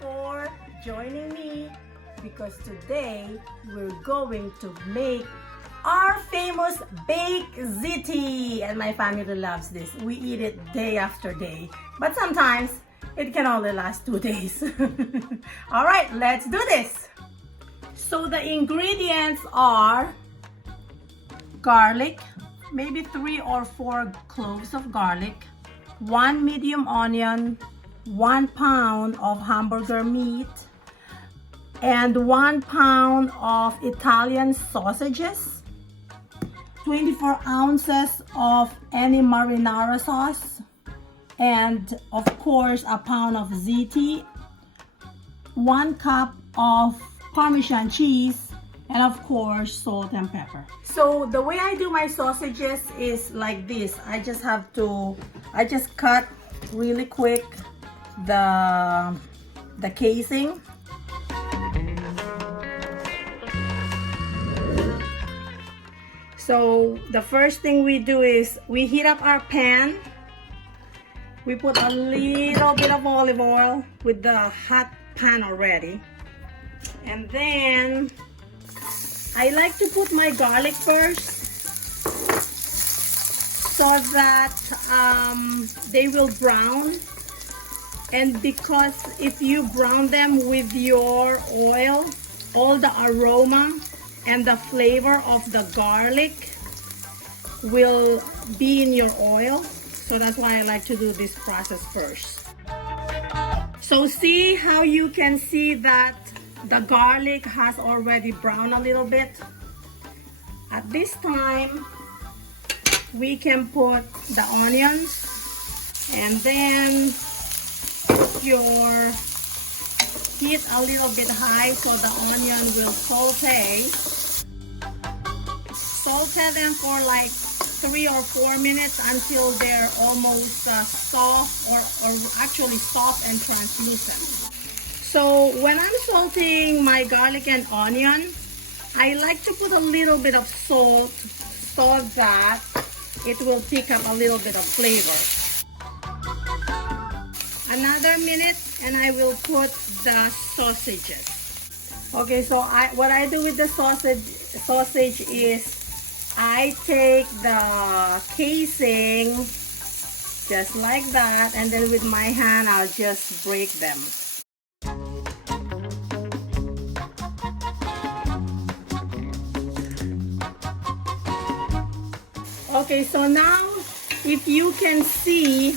for joining me because today we're going to make our famous baked ziti, and my family loves this. We eat it day after day, but sometimes it can only last 2 days. All right, let's do this. So the ingredients are garlic, maybe 3 or 4 cloves of garlic, 1 medium onion, 1 pound of hamburger meat, and 1 pound of Italian sausages, 24 ounces of any marinara sauce, and of course a pound of ziti, 1 cup of parmesan cheese, and of course salt and pepper. So the way I do my sausages is like this. I just cut really quick the casing. So the first thing we do is we heat up our pan. We put a little bit of olive oil with the hot pan already. And then I like to put my garlic first so that they will brown. And because if you brown them with your oil, all the aroma and the flavor of the garlic will be in your oil. So that's why I like to do this process first. So see how you can see that the garlic has already browned a little bit. At this time, we can put the onions, and then your heat a little bit high so the onion will saute. Saute them for like 3 or 4 minutes until they're almost soft or actually soft and translucent. So when I'm salting my garlic and onion, I like to put a little bit of salt so that it will pick up a little bit of flavor. Another minute and I will put the sausages. Okay, so what I do with the sausage is I take the casing just like that, and then with my hand I'll just break them. Okay, so now if you can see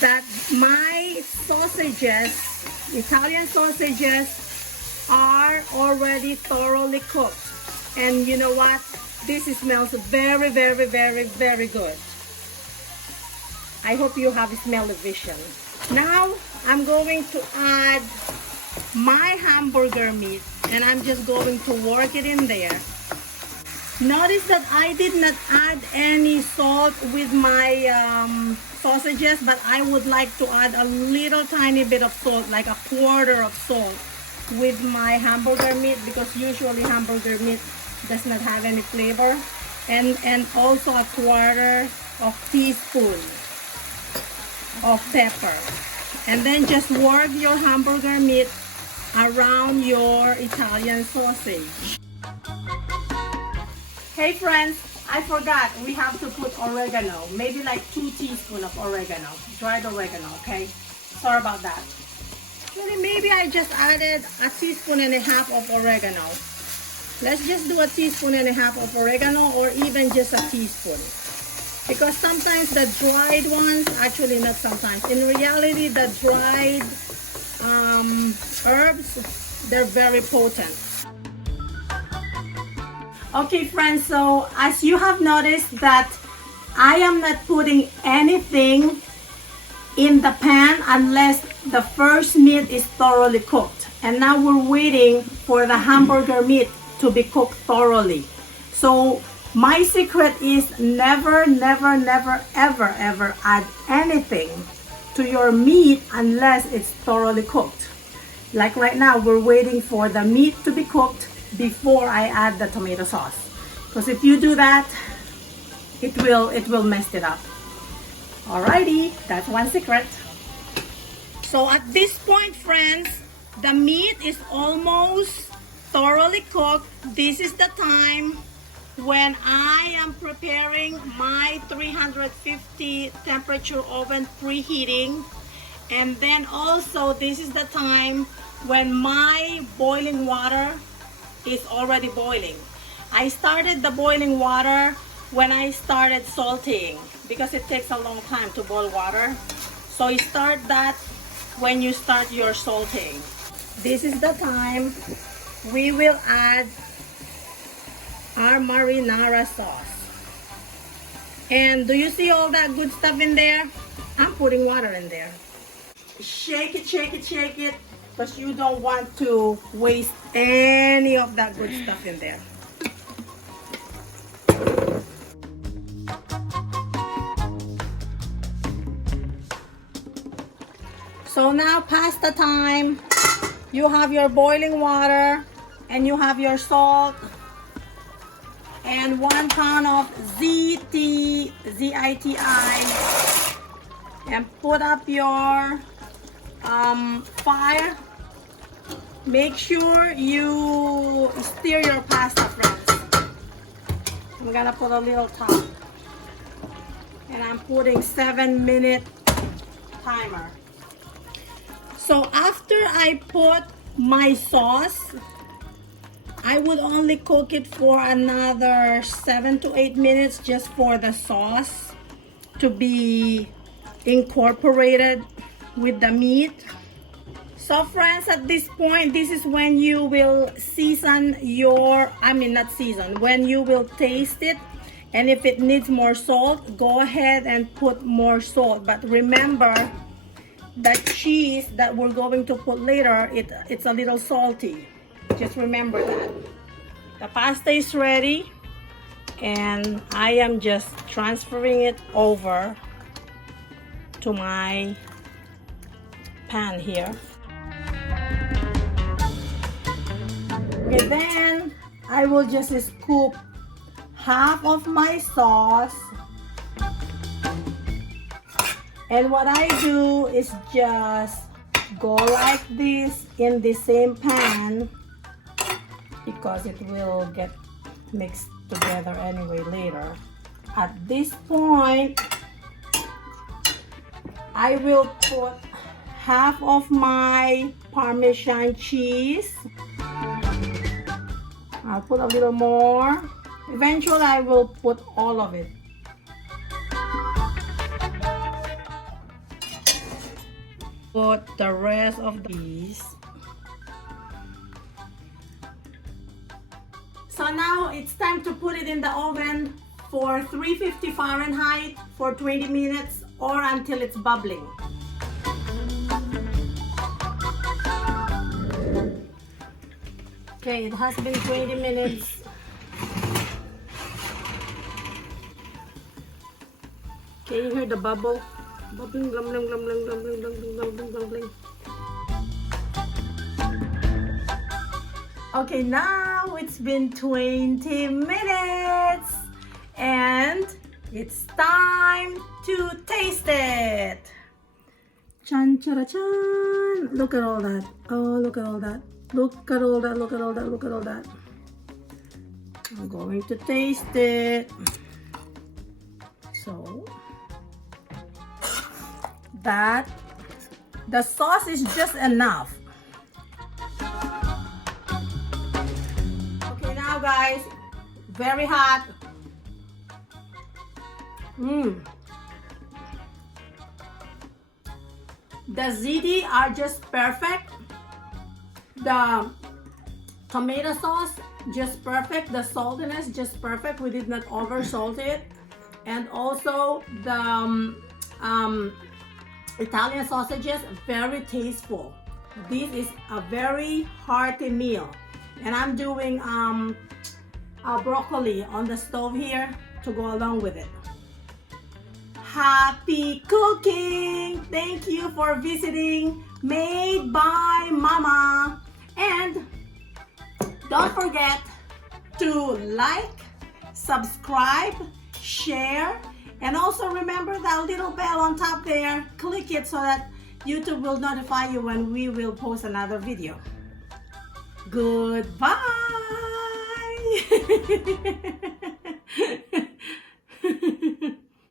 that my sausages, Italian sausages, are already thoroughly cooked. And you know what? This smells very, very, very, very good. I hope you have smell-o-vision. Now I'm going to add my hamburger meat, and I'm just going to work it in there. Notice that I did not add any salt with my sausages, but I would like to add a little tiny bit of salt, like a quarter of salt with my hamburger meat, because usually hamburger meat does not have any flavor, and also a quarter of teaspoon of pepper. And then just work your hamburger meat around your Italian sausage. Hey friends, I forgot, we have to put oregano, maybe like 2 teaspoons of oregano, dried oregano, okay? Sorry about that. Maybe I just added a teaspoon and a half of oregano. Let's just do a teaspoon and a half of oregano, or even just a teaspoon. Because sometimes the dried ones, actually not sometimes, in reality the dried herbs, they're very potent. Okay friends, so as you have noticed that I am not putting anything in the pan unless the first meat is thoroughly cooked. And now we're waiting for the hamburger meat to be cooked thoroughly. So my secret is never, never, never, ever, ever add anything to your meat unless it's thoroughly cooked. Like right now, we're waiting for the meat to be cooked before I add the tomato sauce. Because if you do that, it will mess it up. Alrighty, that's one secret. So at this point, friends, the meat is almost thoroughly cooked. This is the time when I am preparing my 350 temperature oven preheating. And then also this is the time when my boiling water is already boiling. I started the boiling water when I started salting because it takes a long time to boil water. So you start that when you start your salting. This is the time we will add our marinara sauce. And do you see all that good stuff in there? I'm putting water in there. Shake it, shake it, shake it, because you don't want to waste any of that good stuff in there. So now pasta time. You have your boiling water and you have your salt and 1 pound of Ziti, Z-I-T-I, and put up your fire. Make sure you stir your pasta, friends. I'm gonna put a little top and I'm putting 7-minute timer. So after I put my sauce, I would only cook it for another 7 to 8 minutes just for the sauce to be incorporated with the meat. So friends, at this point, this is when you will season your, when you will taste it. And if it needs more salt, go ahead and put more salt. But remember, the cheese that we're going to put later, it's a little salty. Just remember that. The pasta is ready and I am just transferring it over to my pan here. Okay, then I will just scoop half of my sauce. And what I do is just go like this in the same pan because it will get mixed together anyway later. At this point, I will put half of my parmesan cheese. I'll put a little more. Eventually, I will put all of it. Put the rest of the cheese. So now it's time to put it in the oven for 350 Fahrenheit for 20 minutes or until it's bubbling. Okay, it has been 20 minutes. Can you hear the bubble? Bubbling, bubbling, bubbling, bubbling, bubbling, bubbling, bubbling. Okay, now it's been 20 minutes and it's time to taste it. Chan chara chan. Look at all that. Oh, look at all that. Look at all that. Look at all that. Look at all that. I'm going to taste it. So that the sauce is just enough. Okay, now guys, very hot. The ziti are just perfect. The tomato sauce just perfect. The saltiness just perfect. We did not over salt it. And also the Italian sausages, very tasteful. This is a very hearty meal. And I'm doing broccoli on the stove here to go along with it. Happy cooking! Thank you for visiting Made by Mama. And don't forget to like, subscribe, share, and also remember that little bell on top there. Click it so that YouTube will notify you when we will post another video. Goodbye.